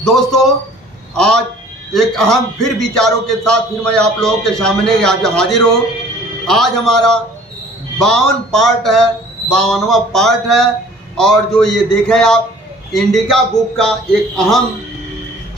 दोस्तों, आज एक अहम फिर विचारों के साथ फिर मैं आप लोगों के सामने आज हाजिर हूँ। आज हमारा 52 पार्ट है, 52वां पार्ट है। और जो ये देखें आप, इंडिका बुक का एक अहम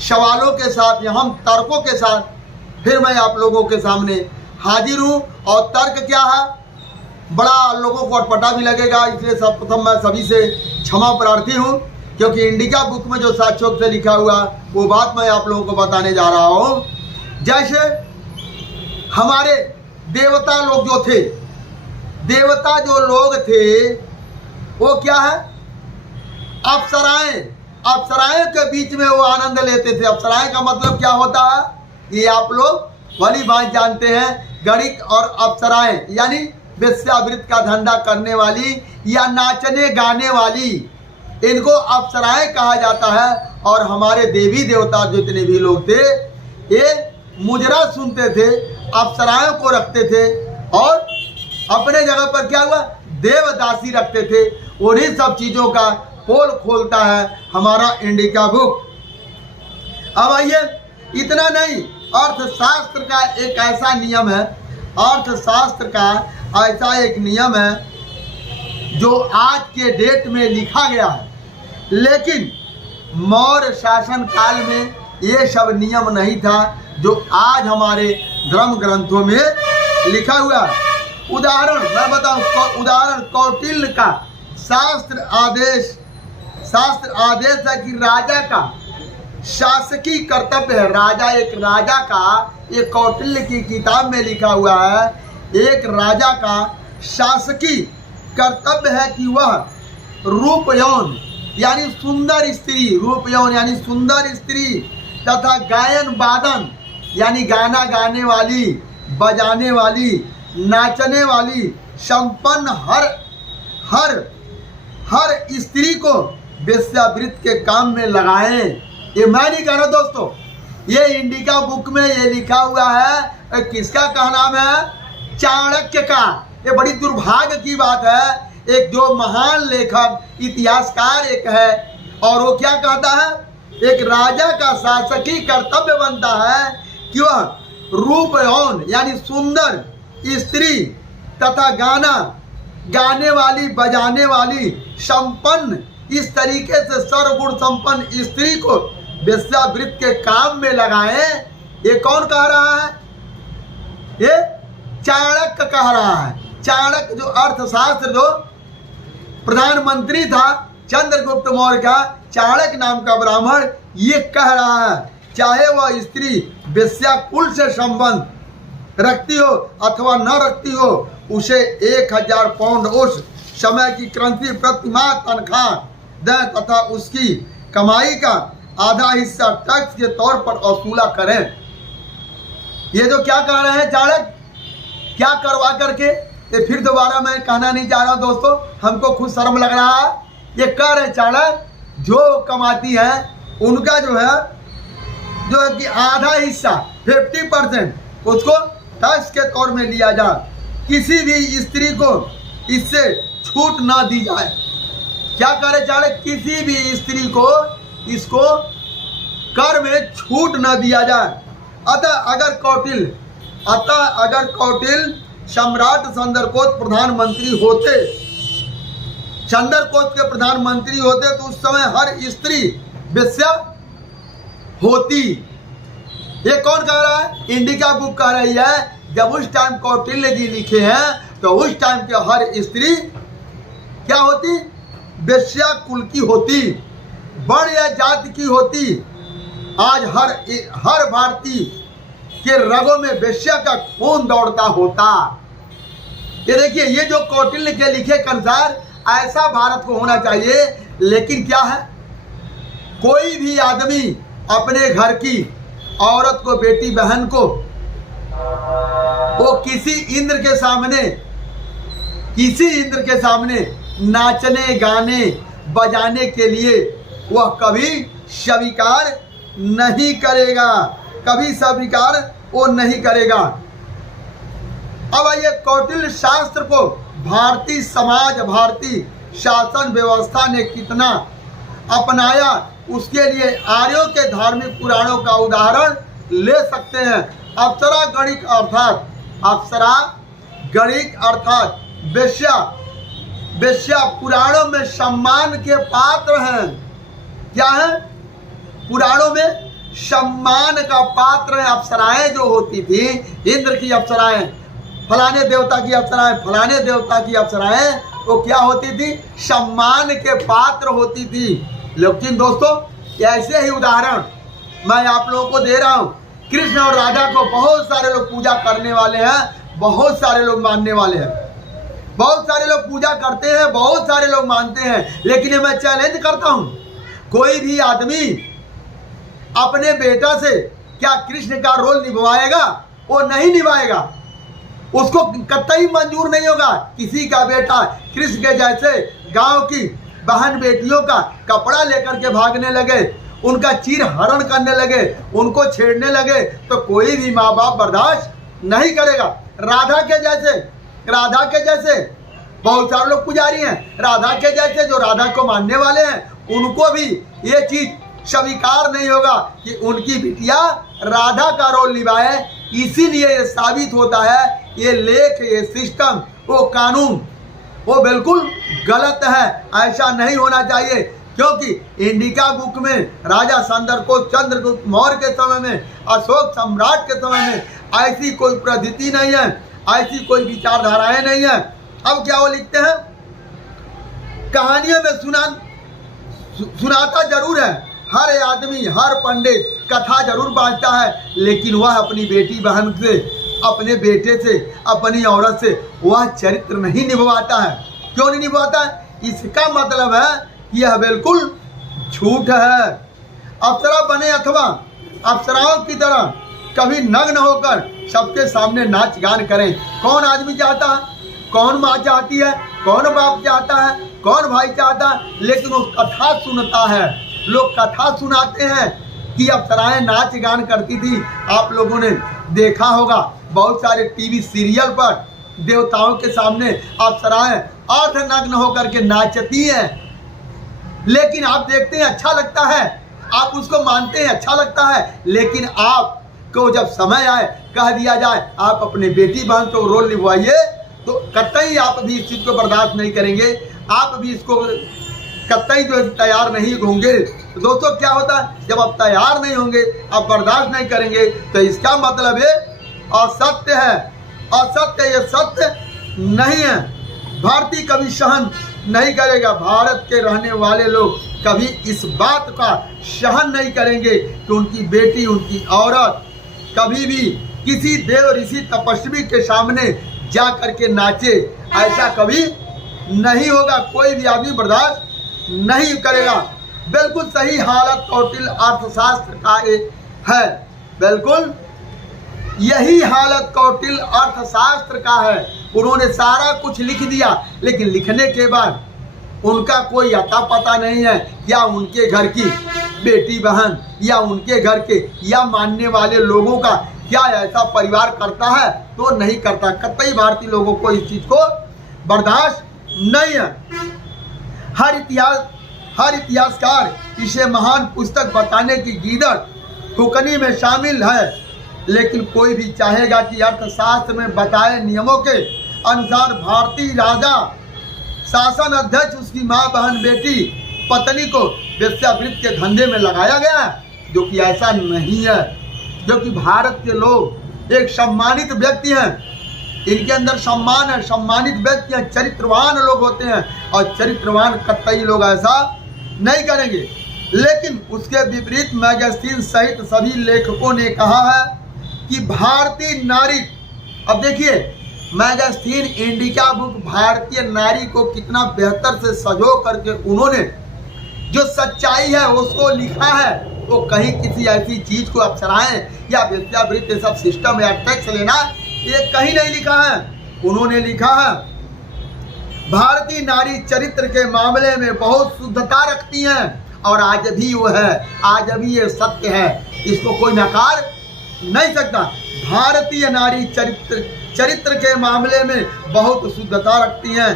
सवालों के साथ, अहम तर्कों के साथ फिर मैं आप लोगों के सामने हाजिर हूँ। और तर्क क्या है, बड़ा लोगों को अटपटा भी लगेगा, इसलिए सर्वप्रथम मैं सभी से क्षमा प्रार्थी हूँ, क्योंकि इंडिका बुक में जो साक्ष्यों से लिखा हुआ वो बात मैं आप लोगों को बताने जा रहा हूँ। जैसे हमारे देवता लोग जो थे, देवता जो लोग थे वो क्या है, अप्सराएं, अप्सराएं के बीच में वो आनंद लेते थे। अप्सराएं का मतलब क्या होता है, ये आप लोग भली भांति जानते हैं। गणित और अप्सराएं यानी वेश्यावृत्ति का धंधा करने वाली या नाचने गाने वाली, इनको अप्सराएं कहा जाता है। और हमारे देवी देवता जितने भी लोग थे ये मुजरा सुनते थे, अप्सराओं को रखते थे और अपने जगह पर क्या हुआ, देवदासी रखते थे। उन्हीं सब चीज़ों का पोल खोलता है हमारा इंडिका बुक। अब आइए, इतना नहीं, अर्थशास्त्र का एक ऐसा नियम है, अर्थशास्त्र का ऐसा एक नियम है जो आज के डेट में लिखा गया है, लेकिन मौर्य शासन काल में ये सब नियम नहीं था जो आज हमारे धर्म ग्रंथों में लिखा हुआ है। उदाहरण मैं बताऊं, उदाहरण कौटिल्य का शास्त्र आदेश है कि राजा का शासकीय कर्तव्य है। राजा, एक राजा का, ये कौटिल्य की किताब में लिखा हुआ है, एक राजा का शासकीय कर्तव्य है कि वह रूप यौन यानी सुंदर स्त्री, रूप यौन यानी सुंदर स्त्री तथा गायन वादन यानी गाना गाने वाली, बजाने वाली, नाचने वाली संपन्न हर स्त्री को वेश्यावृत्ति के काम में लगाएं। ये मैं नहीं कह रहा दोस्तों, ये इंडिका बुक में ये लिखा हुआ है। किसका का नाम है, चाणक्य का। ये बड़ी दुर्भाग्य की बात है, एक जो महान लेखक इतिहासकार एक है, और वो क्या कहता है, एक राजा का शासकीय कर्तव्य बनता है कि वह रूप यौन यानी सुंदर स्त्री तथा गाना गाने वाली, बजाने वाली, संपन्न, इस तरीके से सर्वगुण संपन्न स्त्री को वेश्यावृत्ति के काम में लगाए। ये कौन कह रहा है, ये चाणक्य कह रहा है। चाणक्य जो अर्थशास्त्र, जो प्रधानमंत्री था चंद्रगुप्त मौर्य का, चाणक्य नाम का ब्राह्मण ये कह रहा है, चाहे वह स्त्री वेश्या कुल से संबंध रखती हो अथवा न रखती हो, उसे 1000 पाउंड उस समय की करेंसी प्रति माह तनख्वाह दें तथा उसकी कमाई का आधा हिस्सा टैक्स के तौर पर वसूला करें। ये जो क्या कह रहे हैं चाणक्य, क्या करवा करके, ये फिर दोबारा मैं कहना नहीं चाह रहा दोस्तों, हमको खुद शर्म लग रहा है। ये कह रहे चाणक्य जो कमाती है उनका जो है कि आधा हिस्सा 50% उसको टैक्स के तौर में लिया जाए, किसी भी स्त्री को इससे छूट ना दी जाए। क्या करे चाणक्य, किसी भी स्त्री को इसको कर में छूट न दिया जाए। अतः अगर कौटिल्य सम्राट चंद्रकोट प्रधानमंत्री होते, चंद्रकोट के प्रधानमंत्री होते तो उस समय हर स्त्री वेश्या होती। ये कौन कह रहा है, इंडिका बुक कह रही है। जब उस टाइम कौटिल्य जी लिखे हैं तो उस टाइम के हर स्त्री क्या होती, वेश्या कुल की होती, वर्ण या जाति की होती। आज हर भारतीय के रगों में वेश्या का खून दौड़ता होता। ये देखिए, ये जो कौटिल्य के लिखे के अनुसार ऐसा भारत को होना चाहिए। लेकिन क्या है, कोई भी आदमी अपने घर की औरत को, बेटी बहन को, वो किसी इंद्र के सामने नाचने गाने बजाने के लिए वह कभी स्वीकार नहीं करेगा, कभी स्वीकार वो नहीं करेगा। अब आइए, कौटिल्य शास्त्र को भारतीय समाज, भारतीय शासन व्यवस्था ने कितना अपनाया उसके लिए आर्यों के धार्मिक पुराणों का उदाहरण ले सकते हैं। अप्सरा गणिक अर्थात अप्सरा गणिक अर्थात वेश्या, वेश्या पुराणों में सम्मान के पात्र हैं। क्या है? पुराणों में सम्मान का पात्र है। अप्सराएं जो होती थी, इंद्र की अप्सराएं, फलाने देवता की अप्सराएं, फलाने देवता की अप्सराएं, वो क्या होती थी? सम्मान के पात्र होती थी। लेकिन दोस्तों ऐसे ही उदाहरण मैं आप लोगों को दे रहा हूँ। कृष्ण और राधा को बहुत सारे लोग पूजा करने वाले हैं, बहुत सारे लोग मानने वाले हैं, बहुत सारे लोग पूजा करते हैं, बहुत सारे लोग मानते हैं। लेकिन मैं चैलेंज करता हूं, कोई भी आदमी अपने बेटा से क्या कृष्ण का रोल निभाएगा? वो नहीं निभाएगा। उसको कतई मंजूर नहीं होगा किसी का बेटा कृष्ण के जैसे गांव की बहन बेटियों का कपड़ा लेकर के भागने लगे, उनका चीर हरण करने लगे, उनको छेड़ने लगे, तो कोई भी माँ बाप बर्दाश्त नहीं करेगा। राधा के जैसे बहुत सारे लोग पुजारी हैं, राधा के जैसे जो राधा को मानने वाले हैं, उनको भी ये चीज स्वीकार नहीं होगा कि उनकी बिटिया राधा का रोल निभाए। इसीलिए ये साबित होता है ये लेख, ये सिस्टम, वो कानून वो बिल्कुल गलत है। ऐसा नहीं होना चाहिए, क्योंकि इंडिका बुक में राजा चंद्रगुप्त मौर्य के समय में, अशोक सम्राट के समय में ऐसी कोई पद्धति नहीं है, ऐसी कोई विचारधाराएं नहीं है। अब क्या वो लिखते हैं? कहानियों में सुनाता जरूर है, हर आदमी, हर पंडित कथा जरूर बांटता है, लेकिन वह अपनी बेटी बहन से, अपने बेटे से, अपनी औरत से वह चरित्र नहीं निभाता है। क्यों नहीं निभाता है? इसका मतलब है यह बिल्कुल झूठ है। अप्सरा बने अथवा अप्सराओं की तरह कभी नग्न होकर सबके सामने नाच गान करें। कौन आदमी चाहता है? कौन माँ चाहती है? कौन बाप चाहता है? कौन भाई चाहता है? लेकिन वो कथा सुनता है, लोग कथा सुनाते हैं कि अप्सराएं नाच गान करती थी। आप लोगों ने देखा होगा बहुत सारे टीवी सीरियल पर देवताओं के सामने अप्सराएं अर्धनग्न होकर के नाचती हैं। लेकिन आप देखते हैं अच्छा लगता है, आप उसको मानते हैं अच्छा लगता है, लेकिन आपको जब समय आए कह दिया जाए आप अपने बेटी बहन को रोल निभाइए, तो कतई आप भी इस चीज़ को बर्दाश्त नहीं करेंगे, आप भी इसको कतई जो तैयार नहीं होंगे। तो दोस्तों क्या होता है, जब आप तैयार नहीं होंगे, आप बर्दाश्त नहीं करेंगे, तो इसका मतलब ये असत्य है। असत्य, ये सत्य नहीं है। भारतीय कभी सहन नहीं करेगा, भारत के रहने वाले लोग कभी इस बात का सहन नहीं करेंगे कि उनकी बेटी, उनकी औरत कभी भी किसी देव ऋषि तपस्वी के सामने जा करके नाचे। ऐसा कभी नहीं होगा, कोई भी आदमी बर्दाश्त नहीं करेगा। बिल्कुल सही हालत कौटिल्य अर्थशास्त्र का है, बिल्कुल यही हालत कौटिल्य अर्थशास्त्र का है। उन्होंने सारा कुछ लिख दिया, लेकिन लिखने के बाद उनका कोई अता पता नहीं है, या उनके घर की बेटी बहन, या उनके घर के या मानने वाले लोगों का क्या ऐसा परिवार करता है तो नहीं करता। कतई भारतीय लोगों को इस चीज को बर्दाश्त नहीं है। हर इतिहासकार इसे महान पुस्तक बताने की गीदड़ फूकनी में शामिल है, लेकिन कोई भी चाहेगा कि अर्थशास्त्र में बताए नियमों के अनुसार भारतीय राजा, शासन अध्यक्ष, उसकी माँ, बहन, बेटी, पत्नी को वेश्यावृत्ति के धंधे में लगाया गया है, जो कि ऐसा नहीं है। जो कि भारत के लोग एक सम्मानित व्यक्ति हैं, इनके अंदर सम्मान है, सम्मानित व्यक्ति हैं, चरित्रवान लोग होते हैं, और चरित्रवान कतई लोग ऐसा नहीं करेंगे। लेकिन उसके विपरीत मैगजीन सहित सभी लेखकों ने कहा है कि भारतीय नारी, अब देखिए मैगजीन इंडिका बुक भारतीय नारी को कितना बेहतर से सजो करके उन्होंने जो सच्चाई है उसको लिखा है। वो कहीं किसी ऐसी चीज को अप्सराएं या वेश्यावृत्ति सब सिस्टम या टैक्स लेना, ये कहीं नहीं लिखा है। उन्होंने लिखा है भारतीय नारी चरित्र के मामले में बहुत शुद्धता रखती हैं, और आज भी वो है, आज भी ये सत्य है, इसको कोई नकार नहीं सकता। भारतीय नारी चरित्र के मामले में बहुत शुद्धता रखती हैं,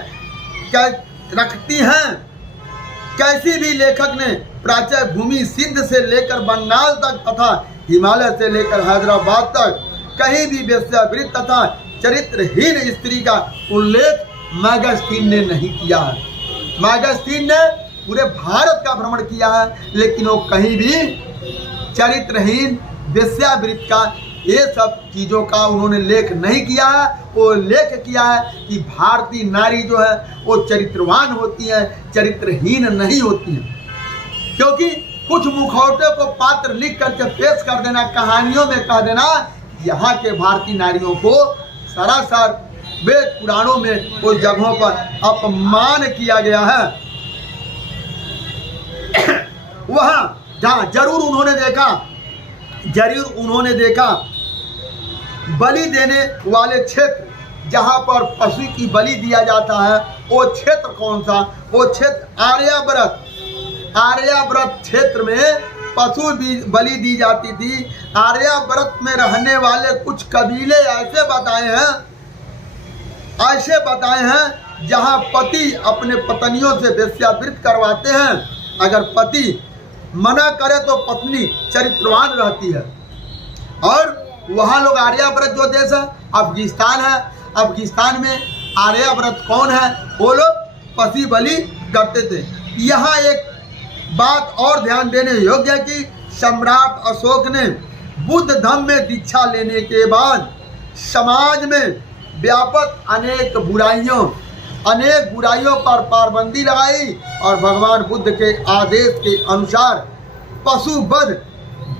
कैसी भी लेखक ने प्राच्य भूमि सिंध से लेकर बंगाल तक तथा हिमालय से लेकर हैदराबाद तक कहीं भी वेश्यावृत्त तथा चरित्रहीन स्त्री का उल्लेख मैगस्टीन ने नहीं किया है। मैगस्टीन ने पूरे भारत का भ्रमण किया है, लेकिन वो कहीं भी चरित्रहीन वेश्यावृत्त का ये सब चीज़ों का उन्होंने लेख नहीं किया है। वो लेख किया है कि भारतीय नारी जो है वो चरित्रवान होती है, चरित्रहीन नहीं होती है। क्योंकि कुछ मुखौटे को पात्र लिख करके पेश कर देना, कहानियों में कह देना, यहाँ के भारतीय नारियों को सरासर वेद पुराणों में उस जगहों पर अपमान किया गया है। वहाँ जहाँ जरूर उन्होंने देखा बलि देने वाले क्षेत्र जहाँ पर पशु की बलि दिया जाता है, वो क्षेत्र कौन सा? वो क्षेत्र आर्यावर्त क्षेत्र में पशु बलि दी जाती थी। आर्यावर्त में रहने वाले कुछ कबीले ऐसे बताए हैं जहाँ पति अपने पत्नियों से वेश्यावृत्त करवाते हैं। अगर पति मना करे तो पत्नी चरित्रवान रहती है। और वहाँ लोग आर्यावर्त जो देश है अफगानिस्तान है, अफगानिस्तान में आर्यावर्त कौन है? वो लोग पशु बलि करते थे। यहाँ एक बात और ध्यान देने योग्य है कि सम्राट अशोक ने बुद्ध धर्म में दीक्षा लेने के बाद समाज में व्यापक अनेक बुराइयों पर पाबंदी लगाई और भगवान बुद्ध के आदेश के अनुसार पशुवध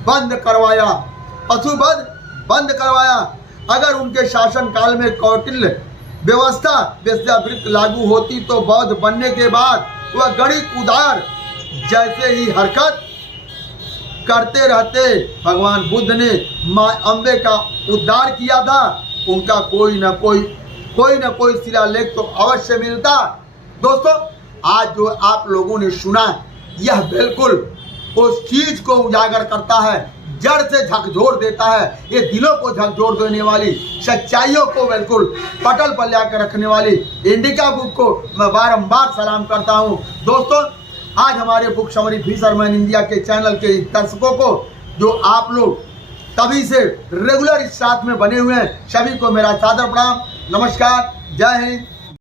बंद करवाया। अगर उनके शासन काल में कौटिल्य व्यवस्था वेश्यावृत्त लागू होती तो बौद्ध बनने के बाद वह गणित उदार जैसे ही हरकत करते रहते। भगवान बुद्ध ने माँ अम्बे का उद्धार किया था, उनका कोई न कोई शिलालेख तो अवश्य मिलता। दोस्तों, आज जो आप लोगों ने सुना यह बिल्कुल उस चीज को उजागर करता है, जड़ से झकझोर देता है। ये दिलों को झकझोर देने वाली सच्चाइयों को बिल्कुल पटल पर लाकर रखने वाली इंडिका बुक को मैं बारंबार सलाम करता हूँ। दोस्तों, आज हमारे बुक समरी फिशरमैन इंडिया के चैनल के दर्शकों को, जो आप लोग तभी से रेगुलर इस साथ में बने हुए हैं, सभी को मेरा सादर प्रणाम, नमस्कार, जय हिंद।